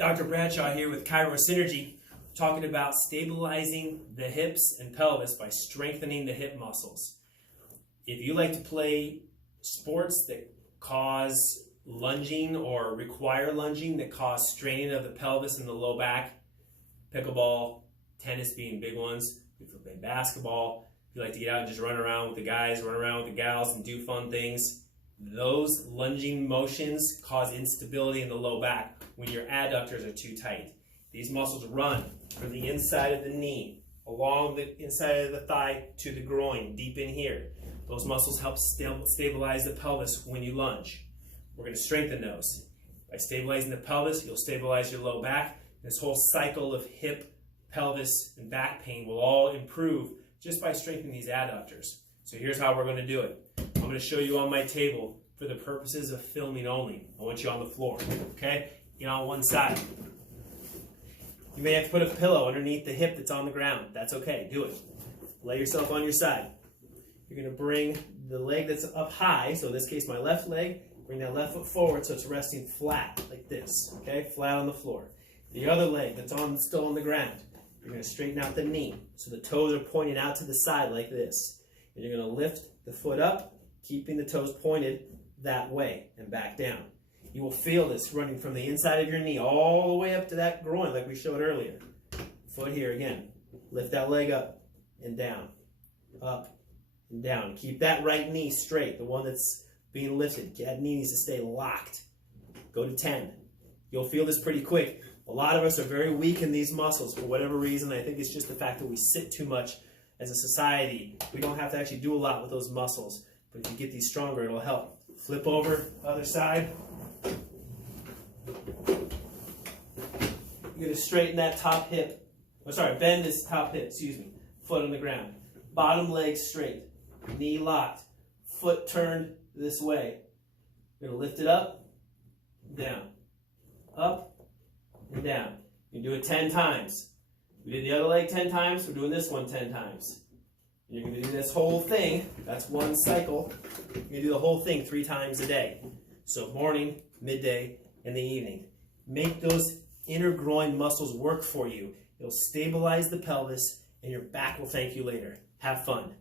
Dr. Bradshaw here with Chirocynergy, talking about stabilizing the hips and pelvis by strengthening the hip muscles. If you like to play sports that cause lunging or require lunging, that cause straining of the pelvis and the low back, pickleball, tennis being big ones, if you play basketball, if you like to get out and just run around with the guys, run around with the gals and do fun things, those lunging motions cause instability in the low back when your adductors are too tight. These muscles run from the inside of the knee, along the inside of the thigh to the groin, deep in here. Those muscles help stabilize the pelvis when you lunge. We're going to strengthen those. By stabilizing the pelvis, you'll stabilize your low back. This whole cycle of hip, pelvis, and back pain will all improve just by strengthening these adductors. So here's how we're going to do it. I'm going to show you on my table for the purposes of filming only. I want you on the floor, okay? Get on one side. You may have to put a pillow underneath the hip that's on the ground. That's okay, do it. Lay yourself on your side. You're going to bring the leg that's up high, so in this case my left leg, bring that left foot forward so it's resting flat like this, okay? Flat on the floor. The other leg that's still on the ground, you're going to straighten out the knee so the toes are pointing out to the side like this. And you're going to lift the foot up, keeping the toes pointed that way and back down. You will feel this running from the inside of your knee all the way up to that groin like we showed earlier. Foot here again. Lift that leg up and down, up and down. Keep that right knee straight, the one that's being lifted. That knee needs to stay locked. Go to 10. You'll feel this pretty quick. A lot of us are very weak in these muscles for whatever reason. I think it's just the fact that we sit too much as a society. We don't have to actually do a lot with those muscles. But if you get these stronger, it'll help. Flip over, other side. You're going to straighten that top hip. Oh, sorry, bend this top hip, excuse me. Foot on the ground. Bottom leg straight. Knee locked. Foot turned this way. You're going to lift it up, down. Up, and down. You do it 10 times. We did the other leg 10 times, we're doing this one 10 times. You're going to do this whole thing, that's one cycle. You're going to do the whole thing 3 times a day. So morning, midday, and the evening. Make those inner groin muscles work for you. It'll stabilize the pelvis, and your back will thank you later. Have fun.